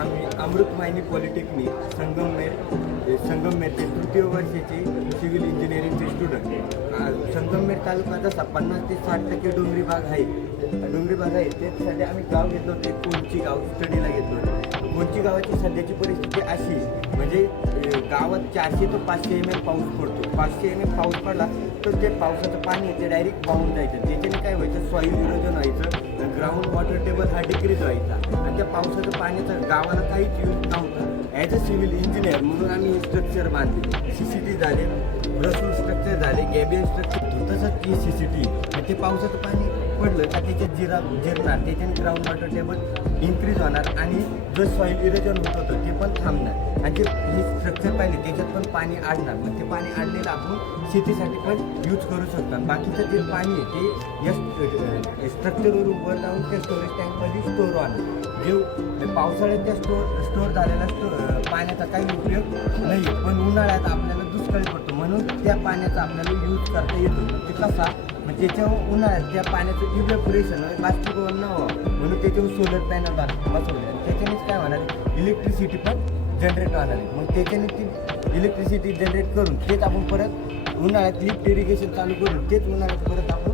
आम्ही अमृतमायनी पॉलिटेक्निक संगमनेरचे तृतीय वर्षाचे सिव्हिल इंजिनिअरिंगचे स्टुडंट. संगमनेर तालुका जसा 50 ते 60% डोंगरी भाग आहे. त्याच्यासाठी आम्ही गाव घेतलो होते, कोणची गाव स्टडीला घेतलो होतो. कोणची गावाची सध्याची परिस्थिती अशी म्हणजे गावात 400 ते 500 mm पाऊस पडतो. 500 mm पाऊस पडला तर ते पावसाचं पाणी ते डायरेक्ट वाहून जायचं. त्याच्याने काय व्हायचं, सॉईल इरोजन व्हायचं, ग्राउंड वॉटर टेबल हा डिक्रीज व्हायचा आणि त्या पावसाचं पाण्याचा गावाला काहीच यूज नव्हता. ॲज अ सिव्हिल इंजिनियर म्हणून आम्ही स्ट्रक्चर बांधले. CCT झाले, ब्रसूल स्ट्रक्चर झाले, गॅबियन स्ट्रक्चर. तसंच की CCT ते पावसाचं पाणी पडलं का त्याच्यात जिरणार, त्याच्याने ग्राउंड वॉटर टेबल इन्क्रीज होणार आणि जो सॉईल इरोजन होत होतं ते पण थांबणार. आणि जे हे स्ट्रक्चर पाहिले त्याच्यात पण पाणी अडणार. मग ते पाणी अडलेलं आपण शेतीसाठी पण यूज करू शकतो. बाकीचं जे पाणी आहे ते या स्ट्रक्चरवरून वर लावून त्या स्टोरेज टँकमध्ये स्टोर होणार. जे पावसाळ्यात त्या स्टोर झालेला पाण्याचा काही उपयोग नाही. पण उन्हाळ्यात आपल्याला दुष्काळी पडतो म्हणून त्या पाण्याचा आपल्याला यूज करता येतो. ते कसा म्हणजे त्याच्यावर उन्हाळ्यात त्या पाण्याचं इव्हॅपोरेशन बाष्पीभवन न व्हावं म्हणून त्याच्यावर सोलर पॅनल बसवले. त्याच्यानेच काय होणार, इलेक्ट्रिसिटी पण जनरेट होणार आहे. मग त्याच्याने ती इलेक्ट्रिसिटी जनरेट करून तेच आपण परत उन्हाळ्यात लिफ्ट इरिगेशन चालू करून तेच उन्हाळ्यात परत आपण